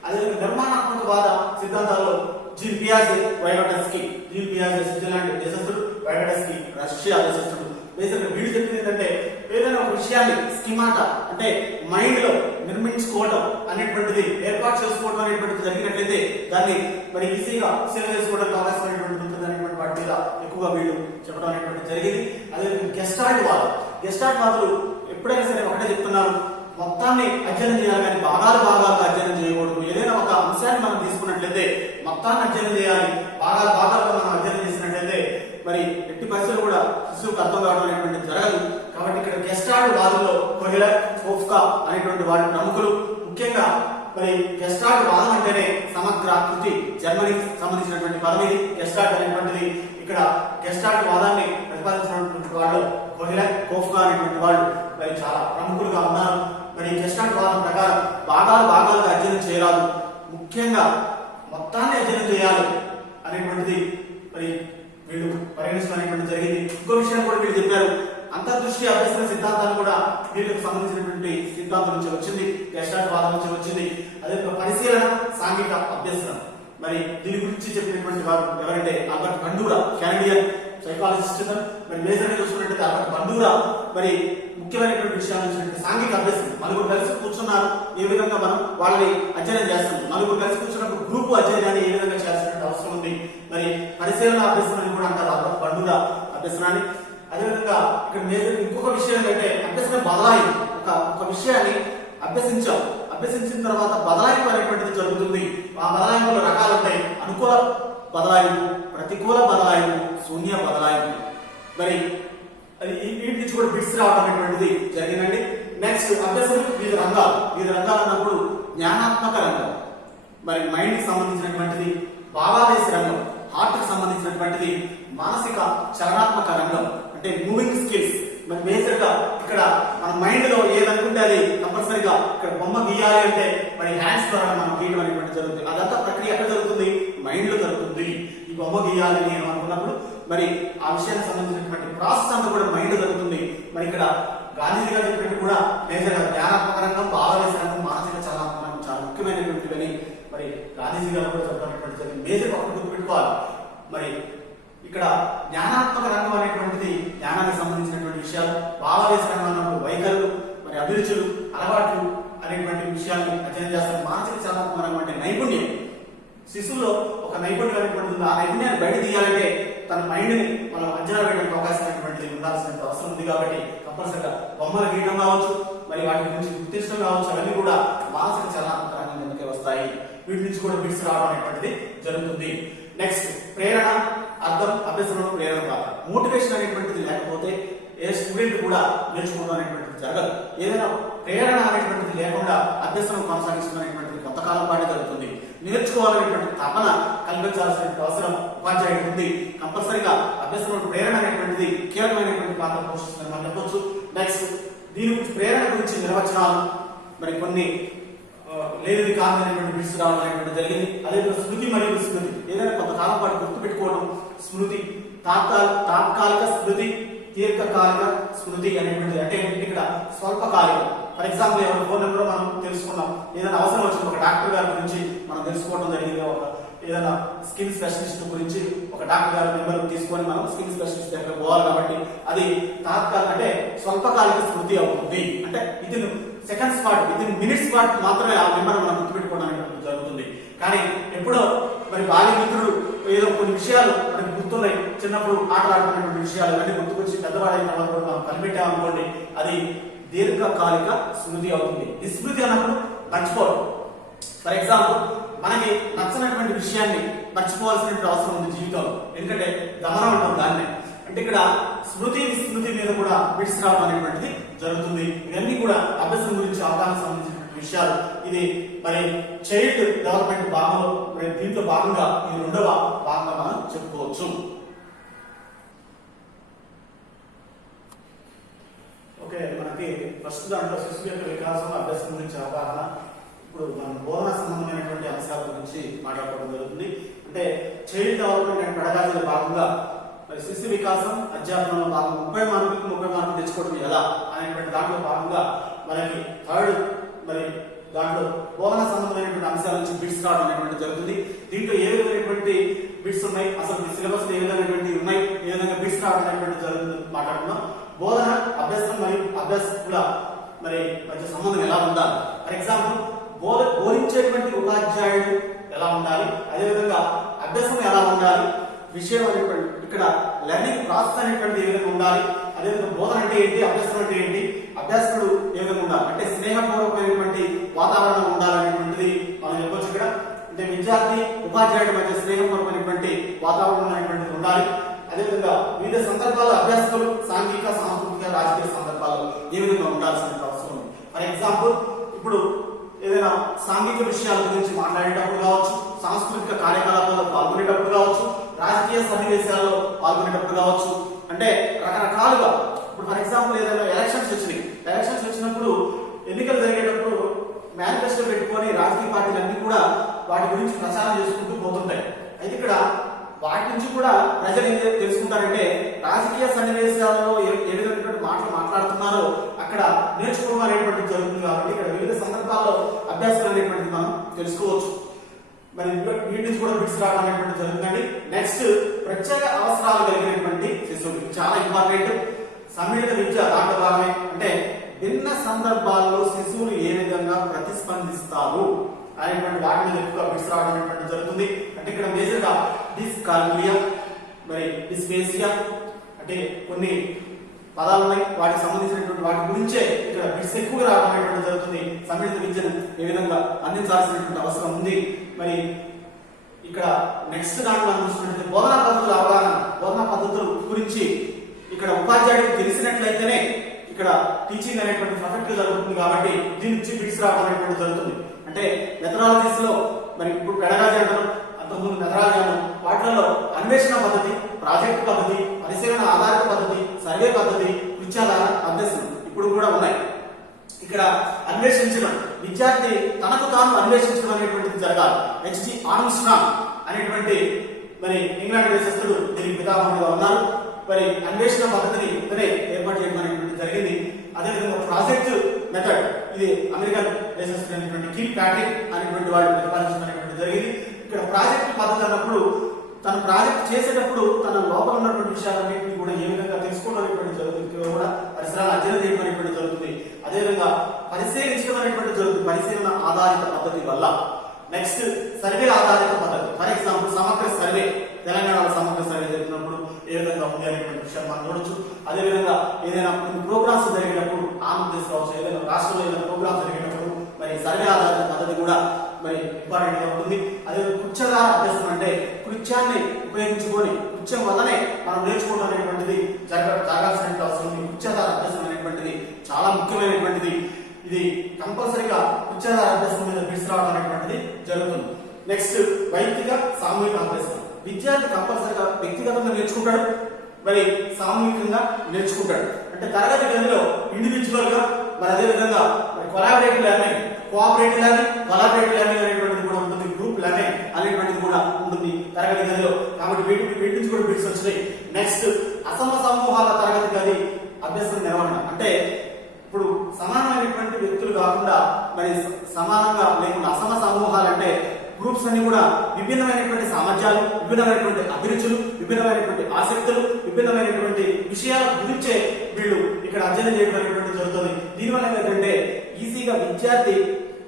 అదే నిర్మాణాత్మకవాద సిద్ధాంతాల్లో జీన్ పియాజే, వైగోటస్కీ. జీన్ పియాజే స్విట్జర్లాండ్ దేశస్థుడు, వైగోటస్కీ రష్యా దేశస్థుడు. బేసిక్గా వీళ్ళు చెప్పింది ఏంటంటే ఏదైనా ఒక విషయాన్ని స్కీమాట అంటే మైండ్ లో నిర్మించుకోవడం అనేటువంటిది, ఏర్పాటు చేసుకోవడం అనేటువంటిది జరిగినట్లయితే దాన్ని మరి ఈజీగా సేవ్ చేసుకోవడానికి అవకాశం అనేటువంటి ఉంటుంది అనేటువంటి వాటి మీద ఎక్కువగా వీళ్ళు చెప్పడం అనేటువంటి జరిగింది. అదే గెస్టాల్ట్ వాదం. గెస్టాల్ట్ వాదులు ఎప్పుడైనా సరే ఒకటే చెప్తున్నారు, మొత్తాన్ని అధ్యయనం చేయాలి కానీ భాగాలుగా అధ్యయనం చేయకూడదు. ఏదైనా ఒక అంశాన్ని మనం తీసుకున్నట్లయితే మొత్తాన్ని అధ్యయనం చేయాలి, భాగాలుగా మనం అధ్యయనం చేసినట్లయితే మరి ఎట్టి పరిస్థితులు కూడా శిశువుకు అర్థం కావడం అనేటువంటి జరగదు. కాబట్టి ఇక్కడ గెస్టాల్ట్ వాదుల్లో కొహెలర్, కోఫ్కా అనేటువంటి వాళ్ళు ప్రముఖులు. ముఖ్యంగా మరి గెస్టాల్ట్ వాదం అంటేనే సమగ్ర ఆకృతి, జర్మనీకి సంబంధించినటువంటి పదం ఇది గెస్టాల్ట్ అనేటువంటిది. ఇక్కడ గెస్టాల్ట్ వాదాన్ని ప్రతిపాదించినటువంటి వాళ్ళు కొహెలర్, కోఫ్కా అనేటువంటి వాళ్ళు మరి చాలా ప్రముఖులుగా ఉన్నారు. మరి గెస్టాల్ట్ వాదం ప్రకారం భాగాలుగా అధ్యయనం చేయరాదు, ముఖ్యంగా మొత్తాన్ని అధ్యయనం చేయాలి అనేటువంటిది మరి వీళ్ళు పరిగణించడం జరిగింది. ఇంకో విషయం కూడా వీళ్ళు చెప్పారు, అంతర్దృష్టి అభ్యసన సిద్ధాంతాలు కూడా వీళ్ళకి సంబంధించినటువంటి సిద్ధాంతం నుంచి వచ్చింది, గెస్టాల్ట్ వాదం నుంచి వచ్చింది. అదే పరిశీలన, సాంఘిక అభ్యసనం. మరి దీని గురించి చెప్పినటువంటి వారు ఎవరంటే ఆల్బర్ట్ బండూరా, కెనడియన్ సైకాలజిస్ట్. మరి మేజర్ చూసుకున్నట్లయితే ఆల్బర్ట్ బండూరా మరి ముఖ్యమైనటువంటి విషయాలు చూసినట్టు సాంఘిక అభ్యసనం. నలుగురు కలిసి కూర్చున్నారు, ఏ విధంగా మనం వాళ్ళని అధ్యయనం చేస్తాం, నలుగురు కలిసి కూర్చున్నప్పుడు గ్రూప్ అధ్యయనాన్ని ఏ విధంగా చేయాల్సిన అవసరం ఉంది. మరి పరిశీలన అభ్యసనాన్ని కూడా అంటారు ఆల్బర్ట్ బండూరా అభ్యసనాన్ని. అదేవిధంగా ఇక్కడ మేజర్ ఇంకొక విషయం ఏంటంటే అభ్యసన బదలాయింపు. ఒక విషయాన్ని అభ్యసించిన తర్వాత బదలాయింపు అనేటువంటిది జరుగుతుంది. ఆ బదలాయింపులో రకాలు ఉంటాయి. అనుకూల బదలాయింపు, ప్రతికూల బదలాయింపు, శూన్య బదలాయింపు. మరి వీటి నుంచి కూడా బిట్స్ రావడం అనేటువంటిది జరిగిందండి. నెక్స్ట్ అభ్యసనం వివిధ రంగాలు అన్నప్పుడు జ్ఞానాత్మక రంగం, మరి మైండ్ కి సంబంధించినటువంటిది, భావావేశ రంగం, హార్ట్ కి సంబంధించినటువంటిది, మానసిక చలనాత్మక రంగం అంటే మూవింగ్ స్కిల్స్. మరి మేజర్ గా ఇక్కడ మన మైండ్ లో ఏదనుకుంటే అది కంపల్సరీగా ఇక్కడ బొమ్మ గీయాలి అంటే మరి హ్యాండ్స్ ద్వారా మనం గీయడం అనేటువంటి జరుగుతుంది. అదంతా ప్రక్రియ ఎక్కడ జరుగుతుంది? మైండ్ లో జరుగుతుంది. ఈ బొమ్మ గీయాలి నేను అనుకున్నప్పుడు మరి ఆ విషయానికి సంబంధించినటువంటి ప్రాసెస్ అంతా కూడా మైండ్ జరుగుతుంది. మరి ఇక్కడ గాంధీజీ గారు చెప్పినట్టు కూడా మేజర్ గా జ్ఞానాత్మక రంగం, భావావేశ రంగం, మానసిక చలనాత్మక రంగం చాలా ముఖ్యమైనటువంటివని మరి గాంధీజీ గారు కూడా చెప్పినటువంటి మేజర్ ఒకటి గుర్తుపెట్టుకోవాలి. మరి ఇక్కడ జ్ఞానాత్మక రంగం అనేటువంటిది జ్ఞానానికి సంబంధించినటువంటి విషయాలు, భావావేశ రంగం అన్నప్పుడు వైఖరులు, మరి అభిరుచులు, అలవాట్లు అనేటువంటి విషయాన్ని అధ్యయనం చేస్తారు. మానసిక చలనాత్మక రంగం అంటే నైపుణ్యం. శిశువులో ఒక నైపుణ్యం అనేటువంటిది ఉంది. ఆ నైపుణ్యాన్ని బయట తీయాలంటే తన మైండ్ ని మనం అంచనా వేయడానికి అవకాశం అనేటువంటిది ఉండాల్సిన అవసరం ఉంది. కాబట్టి కంపల్సరిగా బొమ్మలు గీయడం కావచ్చు, మరి వాటి గురించి గుర్తించడం కావచ్చు, అవన్నీ కూడా మానసిక చలనాత్మక రంగం కిందకే వస్తాయి. వీటి నుంచి కూడా బిట్స్ రావడం అనేటువంటిది జరుగుతుంది. నెక్స్ట్ ప్రేరణ, అర్థం, అభ్యసనంలో ప్రేరణ పాత్ర. మోటివేషన్ అనేటువంటిది లేకపోతే ఏ స్టూడెంట్ కూడా నేర్చుకోవడం అనేటువంటిది జరగదు. ఏదైనా ప్రేరణ అనేటువంటిది లేకుండా అభ్యసనం కొనసాగించడం అనేటువంటిది కొంతకాలం పాటు జరుగుతుంది. నేర్చుకోవాలనేటువంటి తపన కల్పించాల్సిన అవసరం ఉపాధ్యాయుడికి ఉంది. కంపల్సరీగా అభ్యసనంలో ప్రేరణ అనేటువంటిది కీలకమైనటువంటి పాత్ర పోషిస్తుందని మనం చెప్పొచ్చు. నెక్స్ట్ దీని గురించి ప్రేరణ గురించి నిర్వచనాలు మరి కొన్ని లేనిది కాదనేటువంటి బిట్స్ రావడం అనేటువంటి జరిగింది. అదేవిధంగా స్మృతి మరియు విస్మృతి. ఏదైనా కొంతకాలం పాటు గుర్తు పెట్టుకోవడం. స్మృతి తాత్కాలిక స్మృతి, దీర్ఘకాలిక స్మృతి అనేటువంటిది. అంటే ఇక్కడ స్వల్పకాలికం. ఫర్ ఎగ్జాంపుల్ ఎవరి ఫోన్ నెంబర్ మనం తెలుసుకున్నాం, ఏదైనా అవసరం వచ్చింది ఒక డాక్టర్ గారి గురించి మనం తెలుసుకోవడం జరిగింది, ఒక ఏదైనా స్కిన్ స్పెషలిస్ట్ గురించి ఒక డాక్టర్ గారి నెంబర్ తీసుకొని మనం స్కిన్ స్పెషలిస్ట్ దగ్గర పోవాలి. కాబట్టి అది తాత్కాలిక అంటే స్వల్పకాలిక స్మృతి అవుతుంది. అంటే ఇది సెకండ్స్ పాటు, ఇది మినిట్స్ పాటు మాత్రమే ఆ నెంబర్ మనం గుర్తుపెట్టుకోవడం జరుగుతుంది. కానీ ఎప్పుడో మరి బాల్య మిత్రుడు ఏదో కొన్ని విషయాలు మనకి గుర్తున్నాయి, చిన్నప్పుడు ఆటలాడుకున్నటువంటి విషయాలు అన్నీ గుర్తుకొచ్చి పెద్దవాడైన తర్వాత కూడా మనం కనిపెట్టామనుకోండి, అది దీర్ఘకాలిక స్మృతి అవుతుంది. విస్మృతి అన్నప్పుడు మర్చిపోవడం. ఫర్ ఎగ్జాంపుల్ మనకి నచ్చనటువంటి విషయాన్ని మర్చిపోవాల్సినటువంటి అవసరం ఉంది జీవితంలో. ఎందుకంటే గమనం అంటాం దాన్ని. అంటే ఇక్కడ స్మృతి విస్మృతి మీద కూడా బిట్స్ రావడం అనేటువంటిది జరుగుతుంది. ఇవన్నీ కూడా అభ్యసనం గురించి అవగాహన సంబంధించినటువంటి విషయాలు. ఇది మరి చైల్డ్ డెవలప్మెంట్ భాగంలో దీంట్లో భాగంగా ఇది రెండవ భాగంగా మనం చెప్పుకోవచ్చు. ఓకే, మనకి ఫస్ట్ దాంట్లో శిశువు యొక్క వికాసం, అభ్యాసం గురించి అవగాహన. ఇప్పుడు మనం బోధన సంబంధమైనటువంటి అంశాల గురించి మాట్లాడుకోవడం జరుగుతుంది. అంటే చైల్డ్ డెవలప్మెంట్ అండ్ పెడగాజీలో భాగంగా మరి శిశు వికాసం అధ్యాపనంలో భాగం 30 మార్కులు తెచ్చుకోవడం ఎలా అనేటువంటి దాంట్లో భాగంగా మనకి థర్డ్ మరి దాంట్లో బోధన సంబంధమైనటువంటి అంశాల నుంచి బిట్స్ రావడం అనేటువంటి జరుగుతుంది. దీంట్లో ఏ విధమైనటువంటి బిట్స్ ఉన్నాయి, అసలు సిలబస్ ఏ విధమైనటువంటి ఉన్నాయి, ఏ విధంగా బిట్స్ రావడం అనేటువంటి జరుగుతుంది మాట్లాడుతున్నాం. బోధన, అభ్యాసం మరియు అభ్యాసకుల మరి మధ్య సంబంధం ఎలా ఉండాలి. ఫర్ ఎగ్జాంపుల్ బోధించేటువంటి ఉపాధ్యాయుడు ఎలా ఉండాలి, అదేవిధంగా అభ్యాసం ఎలా ఉండాలి, విషయం అనేటువంటి ఇక్కడ లెర్నింగ్ ప్రాసెస్ అనేటువంటి ఏ విధంగా ఉండాలి, అదేవిధంగా బోధన అంటే ఏంటి, అభ్యాసం అంటే ఏంటి, అభ్యాసకుడు ఏ విధంగా ఉండాలి, అంటే స్నేహపూర్వకమైనటువంటి వాతావరణం ఉండాలనేటువంటిది మనం చెప్పొచ్చు. ఇక్కడ అంటే విద్యార్థి ఉపాధ్యాయుడి మధ్య స్నేహపూర్వకమైనటువంటి వాతావరణం అనేటువంటిది ఉండాలి. అదేవిధంగా వివిధ సందర్భాల్లో అభ్యాసకులు సాంఘిక, సాంస్కృతిక, రాజకీయ సందర్భాల్లో ఏ విధంగా ఉండాల్సిన అవసరం ఉంది. ఫర్ ఎగ్జాంపుల్ ఇప్పుడు ఏదైనా సాంఘిక విషయాల గురించి మాట్లాడేటప్పుడు కావచ్చు, సాంస్కృతిక కార్యకలాపాల్లో పాల్గొనేటప్పుడు కావచ్చు, రాజకీయ సన్నివేశాల్లో పాల్గొనేటప్పుడు కావచ్చు, అంటే రకరకాలుగా. ఇప్పుడు ఫర్ ఎగ్జాంపుల్ ఏదైనా ఎలక్షన్స్ వచ్చినప్పుడు ఎన్నికలు జరిగేటప్పుడు మేనిఫెస్టో పెట్టుకొని రాజకీయ పార్టీలన్నీ కూడా వాటి గురించి ప్రచారం చేసుకుంటూ పోతుంటాయి. అయితే ఇక్కడ వాటి నుంచి కూడా ప్రజలు ఏం తెలుసుకుంటారంటే రాజకీయ సన్నివేశాలలో ఏ విధమైనటువంటి మాటలు మాట్లాడుతున్నారో అక్కడ నేర్చుకోవడం అనేటువంటి జరుగుతుంది. కాబట్టి ఇక్కడ వివిధ సందర్భాల్లో అభ్యాసం అనేటువంటిది మనం తెలుసుకోవచ్చు. మరి వీటి నుంచి కూడా బిట్స్ రావడం అనేటువంటి జరుగుతుంది. నెక్స్ట్ ప్రత్యేక అవసరాలు కలిగినటువంటి శిశువులు చాలా ఇంపార్టెంట్. సమ్మిళిత విద్య దాంట్లో భాగమే. అంటే భిన్న సందర్భాల్లో శిశువులు ఏ విధంగా ప్రతిస్పందిస్తారు అనేటువంటి వాటి మీద ఎక్కువ బిట్స్ రావడం అనేటువంటి జరుగుతుంది. అంటే ఇక్కడ మేజర్ గా డిస్కాల్కులియా, మరి డిస్పేసియా, అంటే కొన్ని పదాలు ఉన్నాయి, వాటికి సంబంధించినటువంటి వాటి గురించే ఇక్కడ బిట్స్ ఎక్కువగా రావడం అనేటువంటి జరుగుతుంది. సమ్మిళిత విద్యను ఏ విధంగా అందించాల్సినటువంటి అవసరం ఉంది. మరి ఇక్కడ నెక్స్ట్ దాంట్లో మనం చూసినట్లయితే బోధనా పద్ధతుల అవగాహన, బోధనా పద్ధతుల గురించి ఇక్కడ ఉపాధ్యాయుడికి తెలిసినట్లయితేనే ఇక్కడ టీచింగ్ అనేటువంటి పర్ఫెక్ట్ జరుగుతుంది. కాబట్టి దీని నుంచి బిట్స్ రావడం అనేటువంటి జరుగుతుంది. అంటే మెథడాలజీస్ లో మరి ఇప్పుడు పెడగాజీ అంటారు, అంతకుముందు మెథడాలజీ అంటారు, వాటిలో అన్వేషణ పద్ధతి, ప్రాజెక్ట్ పద్ధతి, పరిశీలన ఆధారిత పద్ధతి, సర్వే పద్ధతి, కృత్యాధార అభ్యసనం ఇప్పుడు కూడా ఉన్నాయి. ఇక్కడ అన్వేషించడం, విద్యార్థి తనకు తాను అన్వేషించడం అనేటువంటిది జరగాలి. హెచ్జి ఆర్మ్స్ట్రాంగ్ అనేటువంటి మరి ఇంగ్లాండ్ దేశస్థుడు దీనికి పితామహుడుగా ఉన్నారు. మరి అన్వేషణ పద్ధతిని ఇతనే ఏర్పాటు చేయడం అనేటువంటి జరిగింది. అదేవిధంగా ప్రాజెక్ట్ మెథడ్, ఇది అమెరికన్ దేశస్థుడు అనేటువంటి కిల్ ప్యాట్రిక్ అనేటువంటి వాళ్ళు ప్రతిపాదించడం అనేటువంటి జరిగింది. ఇక్కడ ప్రాజెక్ట్ పద్ధతి అన్నప్పుడు తన ప్రాజెక్ట్ చేసేటప్పుడు తన లోపల ఉన్నటువంటి విషయాలన్నింటినీ కూడా ఏ విధంగా తెలుసుకోవడం అనేటువంటి జరుగుతుంది, కూడా పరిసరాలు అధ్యయనం చేయడం అనేటువంటి జరుగుతుంది. అదేవిధంగా పరిశీలించడం అనేటువంటి జరుగుతుంది పరిశీలన ఆధారిత పద్ధతి వల్ల. నెక్స్ట్ సర్వే ఆధారిత పద్ధతి. ఫర్ ఎగ్జాంపుల్ సమగ్ర సర్వే, తెలంగాణలో సమగ్ర సర్వే జరిగినప్పుడు ఏ విధంగా ఉంది అనేటువంటి విషయాన్ని మనం చూడొచ్చు. అదేవిధంగా ఏదైనా కొన్ని ప్రోగ్రామ్స్ జరిగినప్పుడు, ఆంధ్రప్రదేశ్ కావచ్చు, ఏదైనా రాష్ట్రంలో ఏదైనా ప్రోగ్రామ్స్ జరిగినప్పుడు మరి సర్వే ఆధారిత పద్ధతి కూడా మరి ఇంపార్టెంట్ గా ఉంటుంది. అదే కృత్యాధార అభ్యాసం అంటే కృత్యాన్ని ఉపయోగించుకొని కృత్యం వల్లనే మనం నేర్చుకోవడం అనేటువంటిది జరగాల్సిన అవసరం ఉంది. కృత్యాధార అభ్యాసం అనేటువంటిది చాలా ముఖ్యమైనటువంటిది. ఇది కంపల్సరీగా కృత్యాధార అభ్యాసం మీద బిట్స్ రావడం అనేటువంటిది జరుగుతుంది. నెక్స్ట్ వైయక్తిక సామూహిక అభ్యాసం. విద్యార్థి కంపల్సరీగా వ్యక్తిగతంగా నేర్చుకుంటాడు, మరి సామూహికంగా నేర్చుకుంటాడు. అంటే తరగతి గదిలో ఇండివిజువల్ గా, మరి అదే విధంగా collaborative learning, cooperative learning, collaborative learning అనేటువంటిది కూడా ఉంటుంది. గ్రూప్ లెర్నింగ్ అనేటువంటిది కూడా ఉంటుంది తరగతి గదిలో. కాబట్టి వీటి నుంచి కూడా బిట్స్ వచ్చినాయి. నెక్స్ట్ అసమ సమూహాల తరగతి గది అభ్యాసం నిర్వహణ. అంటే ఇప్పుడు సమానమైనటువంటి వ్యక్తులు కాకుండా మరి సమానంగా లేకుండా అసమ సమూహాలు అంటే గ్రూప్స్ అన్ని కూడా విభిన్నమైనటువంటి సామర్థ్యాలు, విభిన్నమైనటువంటి అభిరుచులు, విభిన్నమైనటువంటి ఆసక్తులు, విభిన్నమైనటువంటి విషయాల గురించే వీళ్ళు ఇక్కడ అధ్యయనం చేయడం అనేటువంటి జరుగుతుంది. దీనివల్ల ఏంటంటే ఈజీగా విద్యార్థి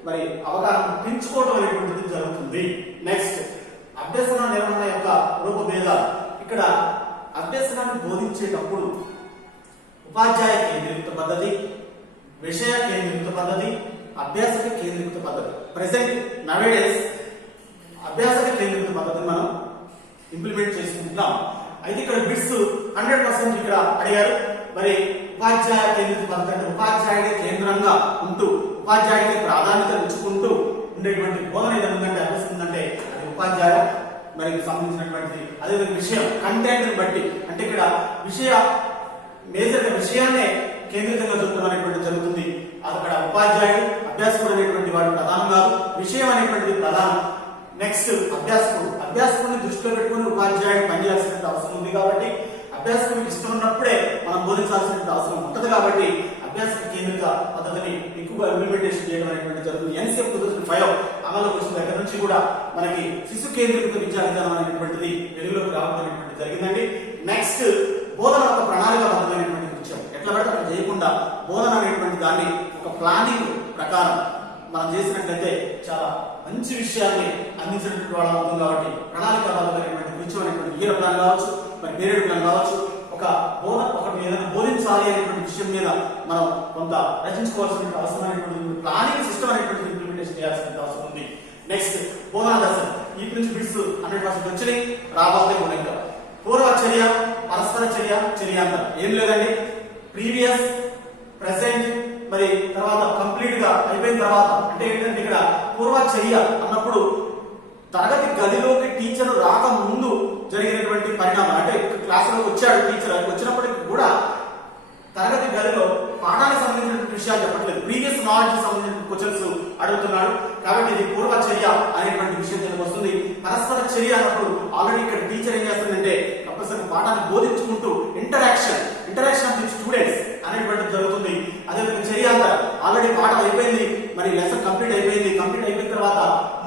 మరి అవగాహన పెంచుకోవడం అనేటువంటిది జరుగుతుంది. నెక్స్ట్ అభ్యసన నిర్వహణ యొక్క రూపభేదాలు. ఇక్కడ అభ్యసనాన్ని బోధించేటప్పుడు ఉపాధ్యాయ కేంద్రీకృత పద్ధతి, విషయ కేంద్రీకృత పద్ధతి, అభ్యాసక కేంద్రీకృత పద్ధతి. ప్రెసెంట్ నవేడేస్ అభ్యాసక కేంద్రీకృత పద్ధతిని మనం ఇంప్లిమెంట్ చేసుకుంటున్నాం. అయితే ఇక్కడ బిట్స్ 100% ఇక్కడ అడిగారు. మరి ఉపాధ్యాయ కేంద్రీకృత పద్ధతి అంటే ఉపాధ్యాయుడే కేంద్రంగా ఉంటూ ఉపాధ్యాయుడికి ప్రాధాన్యత ఇచ్చుకుంటూ ఉండేటువంటి బోధన ఏదంటే అభ్యాసం ఉందంటే అది ఉపాధ్యాయ మరి సంబంధించినటువంటి. అదే విషయం కంటెంట్ బట్టి, అంటే ఇక్కడ మేజర్ విషయాన్నే కేంద్రీకంగా చూడడం అనేటువంటి జరుగుతుంది. అక్కడ ఉపాధ్యాయుడు, అభ్యాసకుడు అనేటువంటి వాడు ప్రధానం కాదు, విషయం అనేటువంటిది ప్రధానం. నెక్స్ట్ అభ్యాసకుడిని దృష్టిలో పెట్టుకుని ఉపాధ్యాయుడు పనిచేయాల్సిన అవసరం ఉంది. కాబట్టి అభ్యాసకుడికి ఇష్టం ఉన్నప్పుడే మనం బోధించాల్సిన అవసరం ఉంటుంది. కాబట్టి అభ్యాస కేంద్రిత పద్ధతిని ఎక్కువగా ఇంప్లిమెంటేషన్ చేయడం అనేటువంటి జరుగుతుంది. NCF 2005 అమలులోకి వచ్చిన దగ్గర నుంచి కూడా మనకి శిశు కేంద్రీకృత విద్యా విధానం అనేటువంటిది వెలుగులోకి రావడం అనేటువంటి జరిగిందండి. నెక్స్ట్ బోధన ఒక ప్రణాళికాబద్ధమైనటువంటి విషయం. ఎట్లా పడితే అట్లా చేయకుండా బోధన అనేటువంటి దాన్ని ఒక ప్లానింగ్ ప్రకారం మనం చేసినట్లయితే చాలా మంచి విషయాన్ని అందించినటువంటి వాళ్ళం అవుతుంది. కాబట్టి ప్రణాళికాబద్ధమైనటువంటి విషయం అనేటువంటి ఇయర్ ప్లాన్ కావచ్చు, మరి పీరియడ్ ప్లాన్ కావచ్చు, ఒకటి ఏదైనా బోధించాలి అనేటువంటి విషయం మీద మనం కొంత రచించుకోవాల్సిన అవసరమైనటువంటి ప్లానింగ్ సిస్టమ్ అనేటువంటి ఇంప్లిమెంటేషన్ చేయాల్సిన అవసరం ఉంది. నెక్స్ట్ బోధనా దశ. ఈ నుంచి బిట్స్ 100% వచ్చినాయి. రాబోతే మూలంక పూర్వ చర్య, పరస్పర చర్య, చర్యాంతరం. ఏం లేదండి, ప్రీవియస్, ప్రెసెంట్, మరి తర్వాత కంప్లీట్ గా అయిపోయిన తర్వాత అంటే ఏంటంటే ఇక్కడ పూర్వ చర్య అన్నప్పుడు తరగతి గదిలోకి టీచర్ రాక ముందు జరిగినటువంటి పరిణామం. అంటే క్లాసులోకి వచ్చాడు టీచర్, వచ్చినప్పటికీ కూడా తరగతి గదిలో పాఠానికి సంబంధించిన విషయాలు చెప్పట్లేదు, ప్రీవియస్ నాలెడ్జ్ సంబంధించిన క్వశ్చన్స్ అడుగుతున్నాడు. కాబట్టి ఇది పూర్వ చర్య అనేటువంటి విషయం దీనికి వస్తుంది. పరస్పర చర్య అన్నప్పుడు ఆల్రెడీ ఇక్కడ టీచర్ ఏం చేస్తుందంటే కంపల్సరీ పాఠాన్ని బోధించుకుంటూ ఇంటరాక్షన్ ఆఫ్ ది స్టూడెంట్స్ అనేటువంటిది జరుగుతుంది. అదేవిధంగా చర్యాంతరం, ఆల్రెడీ పాఠం అయిపోయింది, మరి లెసన్ కంప్లీట్ అయిపోయిన తర్వాత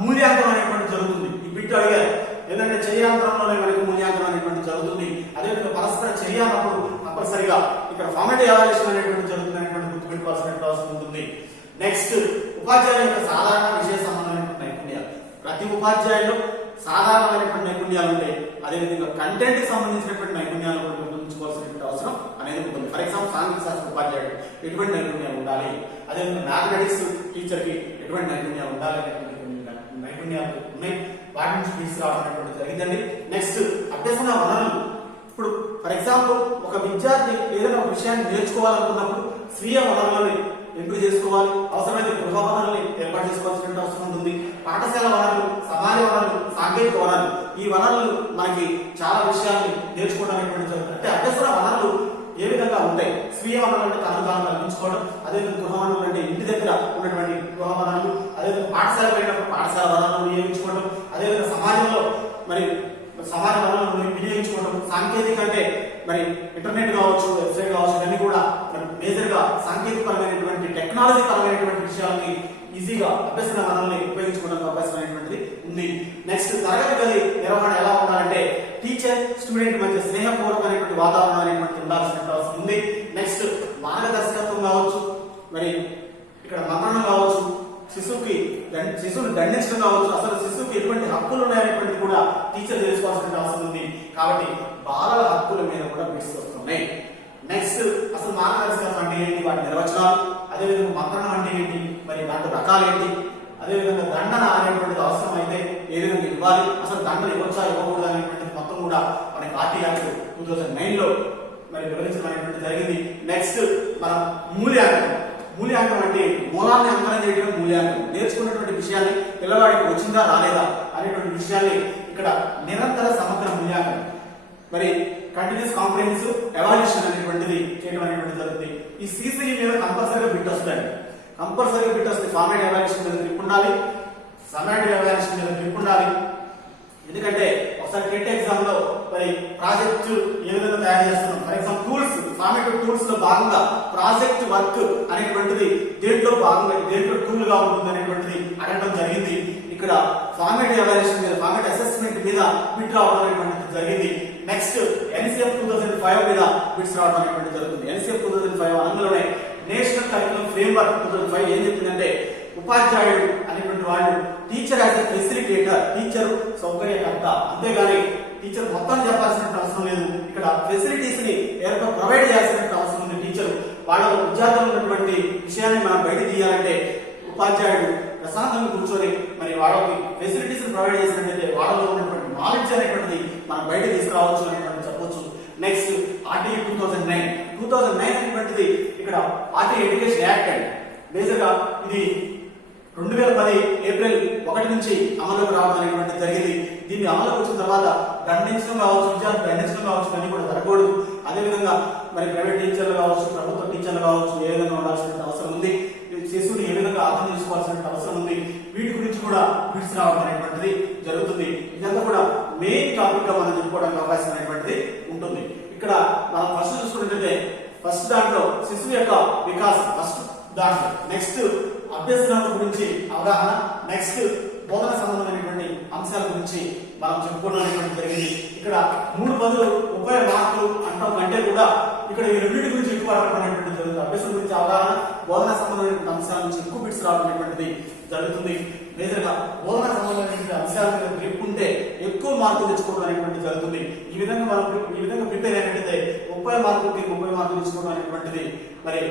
మూల్యాంకనం అనేటువంటి జరుగుతుంది. ఈ బిట్ అడిగారు ఏంటంటే చర్యాంతరంలోనే మనకి మూల్యాంకనం అనేటువంటి జరుగుతుంది. అదేవిధంగా పరస్పర చర్య అన్నప్పుడు కంపల్సరిగా ఇక్కడ ఫార్మేటివ్ ఎవాల్యుయేషన్ అనేటువంటి జరుగుతుంది అనేటువంటి గుర్తుపెట్టుకోవాల్సిన అవసరం ఉంటుంది. నెక్స్ట్ ఉపాధ్యాయుల యొక్క సాధారణ విషయ సంబంధమైనటువంటి నైపుణ్యాలు. ప్రతి ఉపాధ్యాయులు సాధారణమైనటువంటి నైపుణ్యాలు ఉంటాయి. అదేవిధంగా కంటెంట్ కి సంబంధించినటువంటి నైపుణ్యాలు కూడా గుర్తుంచుకోవాలి. తెలుసుకోవాల్సిన అవసరం అనేది ఉంటుంది. ఫర్ ఎగ్జాంపుల్ సాంఘిక శాస్త్ర ఉపాధ్యాయుడు ఎటువంటి నైపుణ్యాలు ఉండాలి, అదేవిధంగా మ్యాథమెటిక్స్ టీచర్ కి ఎటువంటి నైపుణ్యాలు ఉండాలి అనేటువంటి నైపుణ్యాలు ఉన్నాయి. వాటి నుంచి తీసుకురావడం అనేటువంటి జరిగిందండి. నెక్స్ట్ అభ్యసన వనరులు. ఇప్పుడు ఫర్ ఎగ్జాంపుల్ ఒక విద్యార్థి ఏదైనా ఒక విషయాన్ని నేర్చుకోవాలనుకున్నప్పుడు స్వీయ వనరులని ఎంపిక చేసుకోవాలి. అవసరమైన గృహ వనరుల్ని ఏర్పాటు చేసుకోవాల్సిన అవసరం ఉంటుంది. పాఠశాల వనరులు, సమాజ వనరులు, సాంకేతిక వనరులు, ఈ వనరులు మనకి చాలా విషయాన్ని నేర్చుకోవడానికి జరుగుతుంది. అంటే అభ్యసన వనరులు ఏ విధంగా ఉంటాయి? స్వీయ వనరులు అంటే తనను తాను కల్పించుకోవడం, అదేవిధంగా గృహ వనరులు అంటే ఇంటి దగ్గర ఉన్నటువంటి గృహ వనరులు, అదేవిధంగా పాఠశాల వెళ్ళినప్పుడు పాఠశాల వనరులను వినియోగించుకోవడం, అదేవిధంగా సమాజంలో మరి సమాజ వనరులను వినియోగించుకోవడం, సాంకేతిక అంటే మరి ఇంటర్నెట్ కావచ్చు, వెబ్సైట్ కావచ్చు, ఇవన్నీ కూడా మేజర్ గా సాంకేతిక పరమైనటువంటి టెక్నాలజీ పరమైనటువంటి విషయాలకి ఈజీగా అభ్యసన వనరుల్ని ఉపయోగించుకోవడానికి అవకాశం అనేటువంటిది ఉంది. నెక్స్ట్ తరగతి గది నిర్వహణ ఎలా ఉండాలంటే టీచర్ స్టూడెంట్ మధ్య స్నేహపూర్వకమైనటువంటి వాతావరణం అనేటువంటి ఉండాల్సిన అవసరం ఉంది. నెక్స్ట్ మార్గదర్శకత్వం కావచ్చు, మరి ఇక్కడ మరణం కావచ్చు, శిశువుని దండించడం కావచ్చు, అసలు శిశువుకి ఎటువంటి హక్కులు ఉన్నాయనేటువంటి కూడా టీచర్ తెలుసుకోవాల్సిన అవసరం ఉంది. కాబట్టి బాలల హక్కుల మీద కూడా బిట్స్ వస్తున్నాయి. నెక్స్ట్ అసలు మార్గదర్శకత్వం అంటే ఏంటి, వాటి నిర్వచనాలు, అదేవిధంగా మరణం అంటే ఏంటి, మరి దాంట్లో రకాలు ఏంటి, అదేవిధంగా దండన అనేటువంటిది అవసరం అయితే ఏ విధంగా ఇవ్వాలి, అసలు దండన ఇవ్వచ్చా ఇవ్వకూడదు అనేటువంటిది మొత్తం కూడా మనకి ఆర్టీ యాక్ట్ 2009 లో మరి వివరించడం అనేటువంటి జరిగింది. నెక్స్ట్ మనం మూల్యాంకనం అంటే మూలాన్ని అంకనం చేయడం మూల్యాంకనం. నేర్చుకున్నటువంటి విషయాన్ని పిల్లవాడికి వచ్చిందా రాలేదా అనేటువంటి విషయాన్ని ఇక్కడ నిరంతర సమగ్ర మూల్యాంకనం, మరి కంటిన్యూస్ కాంప్రహెన్సివ్ ఎవాల్యుయేషన్ అనేటువంటిది చేయడం అనేటువంటి జరుగుతుంది. ఈ సిసిఈ మీద కంపల్సరీగా బిట్ వస్తాయి. కంపల్సరీగా బిట్ వస్తుంది. ఫార్మాట్ ఎవాల్యుయేషన్ మీద గ్రిప్ ఉండాలి, సమాటివ్ ఎవాల్యుయేషన్ మీద గ్రిప్ ఉండాలి. ఎందుకంటే ఒకసారి టెట్ ఎగ్జామ్ లో మరి ప్రాజెక్ట్ ఏ విధంగా తయారు చేస్తున్నాం, for example tools, formative tools లో భాగంగా ప్రాజెక్ట్ వర్క్ అనేటువంటిది దేంట్లో భాగంగా దేంట్లో టూల్ గా ఉంటుంది అనేటువంటిది అడగడం జరిగింది. ఇక్కడ ఫార్మేటివ్ ఎవాల్యుయేషన్ మీద, ఫార్మేట్ అసెస్మెంట్ మీద బిట్ రావడం అనేటువంటిది జరిగింది. నెక్స్ట్ ఎన్సిఎఫ్ 2005 మీద బిట్స్ రావడం అనేటువంటి జరుగుతుంది. ఎన్సిఎఫ్ 2005 అందులోనే నేషనల్ కరికులం ఫ్రేమ్వర్క్ 2005 ఏం చెప్తుందంటే ఉపాధ్యాయుడు అనేటువంటి వాళ్ళు teacher as a facilitator, teacher సౌకర్యకర్త, అంతేగాని టీచర్ మొత్తం చెప్పాల్సిన అవసరం లేదు. ఇక్కడ ఫెసిలిటీస్ ని ప్రొవైడ్ చేయాల్సిన అవసరం ఉంది. టీచర్ వాళ్ళ విద్యార్థులు ఉన్నటువంటి విషయాన్ని మనం బయట తీయాలంటే ఉపాధ్యాయుడు ప్రశాంతంగా కూర్చొని మరి వాళ్ళకి ఫెసిలిటీస్ ప్రొవైడ్ చేసినట్లయితే వాళ్ళలో ఉన్నటువంటి నాలెడ్జ్ అనేటువంటిది మనం బయట తీసుకురావచ్చు అనేటువంటి చెప్పొచ్చు. నెక్స్ట్ ఆర్టీఐ 2009 అనేటువంటిది ఇక్కడ ఆర్టీఐ ఎడ్యుకేషన్ యాక్ట్ అండి. మేజర్ గా ఇది 2010 ఏప్రిల్ 1 నుంచి అమలులోకి రావడం అనేటువంటి జరిగింది. దీన్ని అమలులోకి వచ్చిన తర్వాత దండించడం కావచ్చు, విద్యార్థులు దండించడం కావచ్చు, అన్ని కూడా జరగకూడదు. అదేవిధంగా మరి ప్రైవేట్ టీచర్లు కావచ్చు, ప్రభుత్వ టీచర్లు కావచ్చు, ఏ విధంగా ఉండాల్సిన అవసరం ఉంది, శిశువుని ఏ విధంగా అర్థం చేసుకోవాల్సిన అవసరం ఉంది, వీటి గురించి కూడా బిట్స్ రావడం అనేటువంటిది జరుగుతుంది. ఇదంతా కూడా మెయిన్ టాపిక్ గా మనం చెప్పుకోవడానికి అవకాశం అనేటువంటిది ఉంటుంది. ఇక్కడ మనం ఫస్ట్ చూసుకుంటే ఫస్ట్ దాంట్లో శిశువు యొక్క వికాసం ఫస్ట్ దాంట్లో, నెక్స్ట్ అభ్యసనం గురించి అవగాహన, నెక్స్ట్ బోధన సంబంధమైనటువంటి అంశాల గురించి మనం చెప్పుకోవడం జరిగింది. ఇక్కడ 3 బదులు 30 మార్కులు అంటాం కంటే కూడా ఇక్కడ ఈ రెండింటి గురించి ఎక్కువ రావడం జరుగుతుంది. అభ్యసనం గురించి అవగాహన, బోధన సంబంధమైన అంశాల నుంచి ఎక్కువ బిట్స్ రావడం అనేటువంటిది జరుగుతుంది. మేజర్ గా బోధన సంబంధమైన అంశాల మీద గ్రిప్ ఉంటే ఎక్కువ మార్కులు తెచ్చుకోవడం అనేటువంటి జరుగుతుంది. ఈ విధంగా ప్రిపేర్ అయినట్టయితే 30 మార్కులకి 30 మార్కులు తెచ్చుకోవడం అనేటువంటిది మరి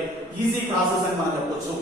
ఈజీ ప్రాసెస్ అని మనం చెప్పొచ్చు.